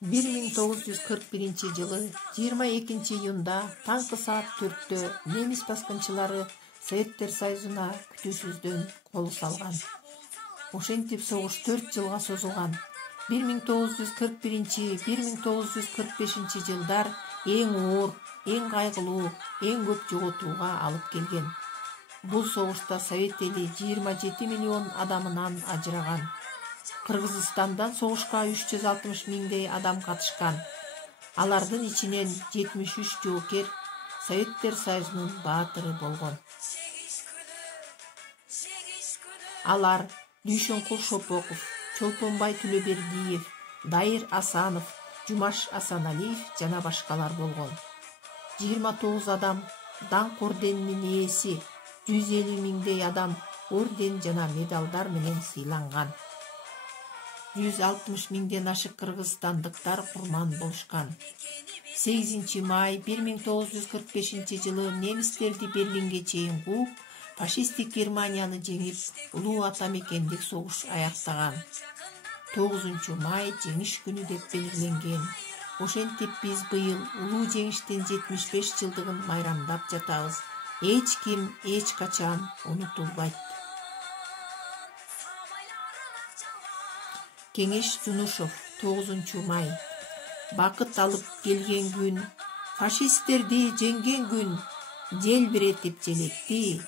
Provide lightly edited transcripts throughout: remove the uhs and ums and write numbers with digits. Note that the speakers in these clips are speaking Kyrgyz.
1941 22 июнда таңкы саат 4-тө немис баскынчылары Советтер Союзуна күтүүсүздөн кол салган. Ошентип согуш 4 жылга созулган. 1941-1945 жылдар эң оор, эң кайгылуу, эң көп жоготууга алып келген. Бул согушта Совет эли 27 миллион адамынан ажыраган. Кыргызстандан согушка 360 миңдей адам катышкан. Алардын ичинен 73 жоокер Советтер Союзунун баатыры болгон. Алар Дүйшөнкул Шопоков, Чолпонбай Төлөбердиев, Дайыр Асанов, Жумаш Асаналиев жана башкалар болгон. 29 адам даңк орденинин ээси, 150 миңдей адам орден жана медалдар менен сыйланган. 160 миңден ашык кыргызстандыктар курман болушкан. 8 май 1945 жылы немистерди Берлинге чейин кууп, фашисттик Германияны жеңип, улуу атамекендик согуш аяктаган. 9 май жеңиш күнү деп белгиленген. Ошентип биз быйыл улуу жеңиштин 75 жылдыгын майрамдап жатабыз. Эч ким эч качан унутулбайт. Кеңеш Жунушов 9 май. Бакыт алып келген күн, фашисттерди жеңген күн, желбиретип желекти,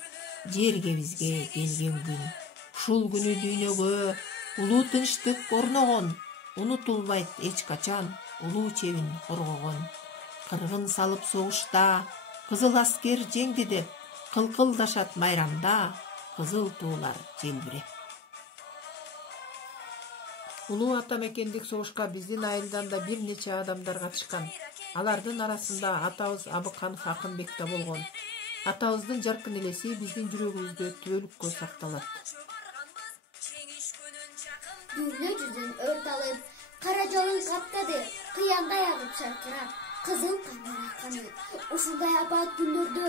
жерге бизге келген күн. Ушул күнү дүйнөгө улуу тынчтык орногон, унутулбайт эч качан улуу чебин коргогон. Кыргын салып согушта, кызыл аскер жеңди деп, кылкылдашат майрамда, кызыл туулар желбиреп. Улуу атамекендик согушка биздин айылдан да бир нече адамдар катышкан. Алардын арасында атабыз Абыканов Акынбек да болгон. Атабыздын жаркын элеси биздин жүрөгүбүздө түбөлүккө сакталат. Дүйнө жүзүн өрт алып, кара жолун каптады, кыяндай агып шаркырап, кызыл кандар акканы. Ушундай апат күндөрдө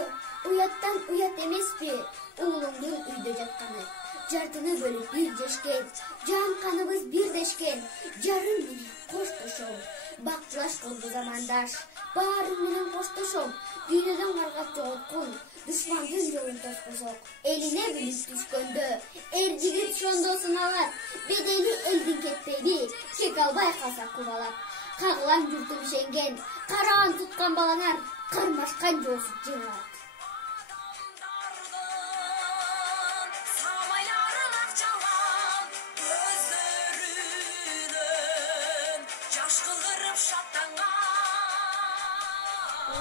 уяттан уят эмеспи, уулуңдун үйдө жатканы. Жартыны бөлүп бир жешкен, жан каныбыз бирдешкен, жарым менен коштошом. Бактылаш болду замандаш, баары менен коштошом. Дүйнөдөн каргап жоготкун, душмандын жолун тоспосок. Элине билип түшкөндө, эр жигит шондо сыналат. Бедели элдин кетпейби, чек албай калса кубалап. Кагылан журтум ишенген, караан туткан балаңар, кармашкан жоосуп жыгат.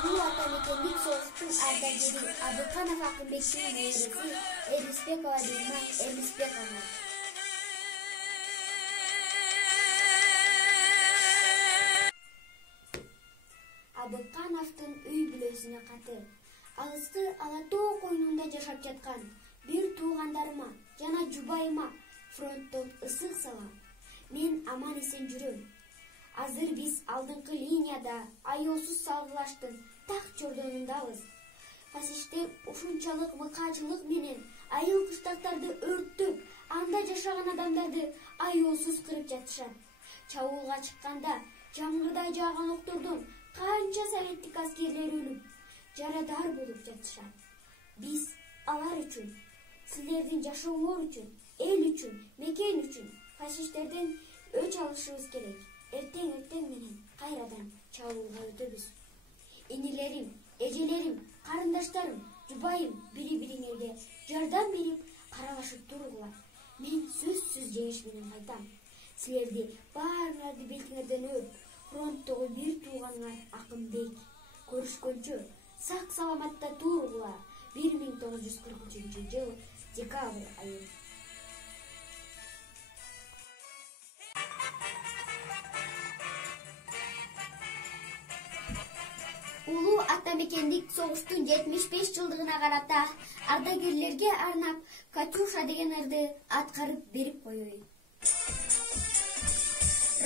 Улуу атамекендик согуштун ардагери Абыканов Акынбектин нээреси Элисбекова Дилман Элисбекова. Абыкановдун үй бүлөсүнө каты. Алыскы Ала Тоо койнунда жашап жаткан бир туугандарыма жана жубайыма фронттон ысык салам. Мен аман эсен жүрөм. Азыр биз алдыңкы линияда аеосуз салгылаштын так жордонундабыз. Фашисттер ушунчалык мыкаачылык менен айыл кыштактарды өрттөп, анда жашаган адамдарды аеосуз кырып жатышат. Чабуулга чыкканда жамгырдай жааган октордон канча советтик аскерлери өлүп, жарадар болуп жатышат. Биз алар үчүн, силердин жашооңор үчүн, эл үчүн, мекен үчүн фашисттерден өч алышыбыз керек. Эртең менен кайрадан чабуулга өтөбүз. Инилерим, эжелерим, карындаштарым, жубайым бири-бириңерге жардам берип, каралашып тургула. Мен сөзсүз жеңиш менен кайтам. Силерди баарыңарды бетиңерден өп, фронттогу бир тууганыңар Акынбек. Көрүшкөнчө сак саламатта тургула. 1943 жыл декабрь айы. Улуу атамекендик согуштун 75 жылдыгына карата ардагерлерге арнап Катюша деген ырды аткарып берип коеюн.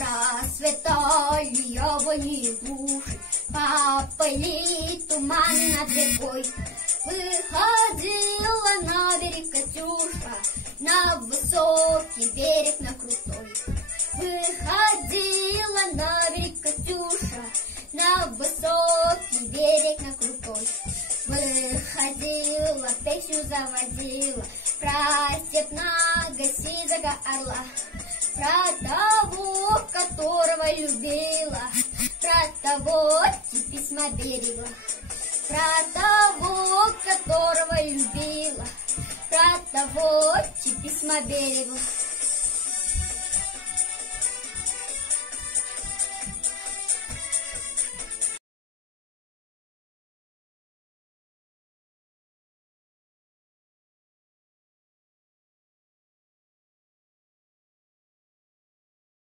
Расцветали яблони уши, поплыли туманы над рекой. Выходила на берег Катюша, на высокий берег, на крутой. Выходила на берег Катюша. заводила, про степного сизого орла, про того, которого любила, про того, чьи письма берегла, про того, которого любила, про того, чьи письма берегла.